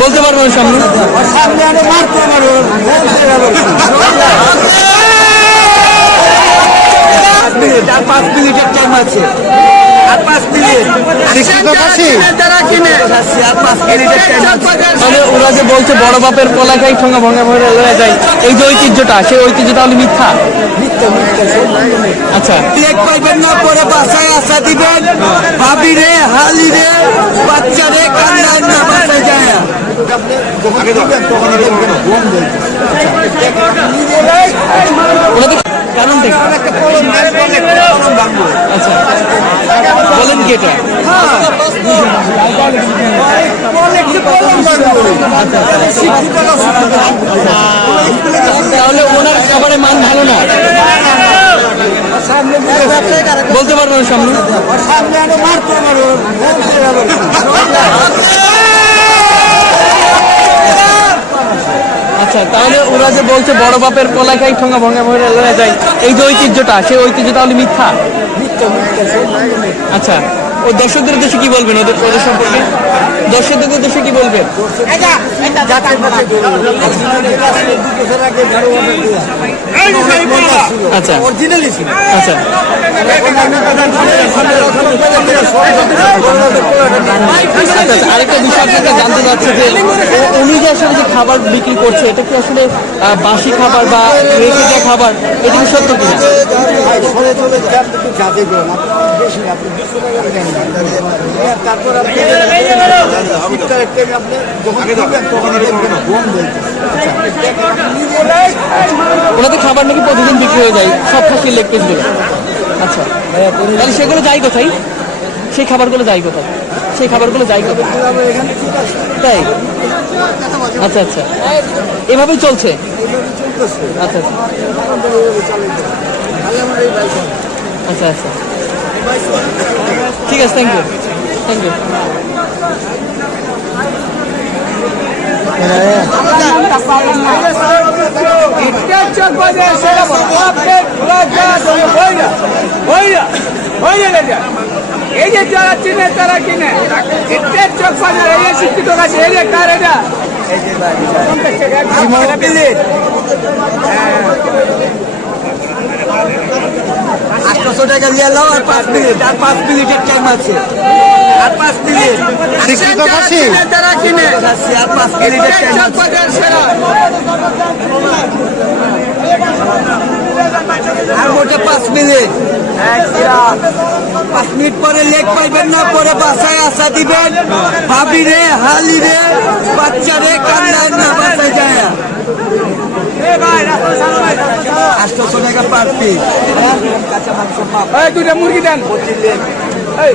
বলতে পারব না সামনে আর পাঁচ মিনিটের টাইম আছে। আর পাঁচ মিনিট। আর পাঁচ মিনিটের টাইম আছে। তাহলে ওরা যে বলছে বড় বাপের কলা খাই ঠোঙা ভঙ্গা ভরে যায় এই যে ঐতিহ্যটা সেই ঐতিহ্য তাহলে মিথ্যা? আচ্ছা। না পরে বাসায় আসা দিবেন। ভাবি রে হালি রে বাচ্চা রে কান্নায় না বাসায় যায় আচ্ছা বলেন কি এটা? তাহলে ওনার খাবারের মান ভালো না? বলতে পারব না সামনে আচ্ছা তাহলে ওরা যে বলছে বড় বাপের কলা খাই ঠোঙা ভঙ্গা ভরে লয়ে যায়, এই যে ঐতিহ্যটা, সেই ঐতিহ্য তাহলে মিথ্যা? আচ্ছা ও দর্শকদের উদ্দেশ্যে কি বলবেন ওদের ওদের সম্পর্কে? দর্শকদের উদ্দেশ্যে কি বলবেন আচ্ছা অরিজিনালি ছিল আচ্ছা আচ্ছা, আচ্ছা, আরেকটা বিষয় আপনাকে জানতে চাচ্ছি যে উনি যে আসলে যে খাবার বিক্রি করছে এটা কি আসলে বাসি খাবার বা রেখে যাওয়া খাবার এটা কি সত্য কিনা তারপর আপনি শীতকালের টাইমে আপনি যখন দিবেন তখন দেখবেন। গম ওনাদের খাবার নাকি প্রতিদিন বিক্রি হয়ে যায় সব খাসির লেগ পিসগুলো আচ্ছা তাহলে সেগুলো যাই কোথায়? সেই খাবারগুলো যাই কোথায়? সেই খাবারগুলো যাই কোথায়? তাই? আচ্ছা আচ্ছা। এভাবেই চলছে? আচ্ছা আচ্ছা। আচ্ছা আচ্ছা। ঠিক আছে থ্যাংক ইউ থ্যাংক ইউ এই যে যারা চিনে তারা কিনে এর চোখ বাজার এই যে শিক্ষিত কাছে এই যে কার এটা আটশো টাকা নিয়ে নাও আর পাঁচ মিনিট, আর পাঁচ মিনিটের টাইম আছে। আর পাঁচ মিনিট তারা কিনে। আর পাঁচ মিনিটের টাইম চোখ আছে বাজার সেরা। আর মোটে পাঁচ মিনিট। পাঁচ মিনিট পরে লেগ পাইবেন না পরে বাসায় আসা দিবেন। ভাবি রে হালি রে বাচ্চা রে কান্নায় না বাসায় যায়। না। টাকা পার পিস। কাঁচা মাংস মাপ মুরগি দেন। এই।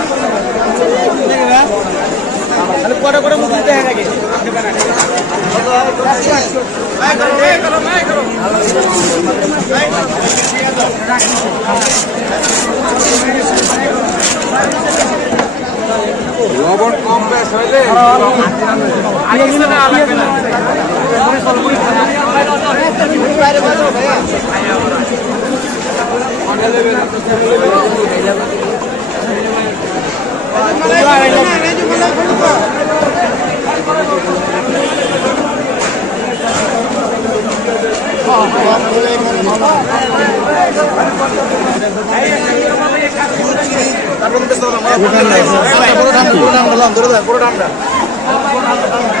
পুরো ঠান্ডা পুরো ঠান্ডা পুরো ঠান্ডা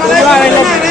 मला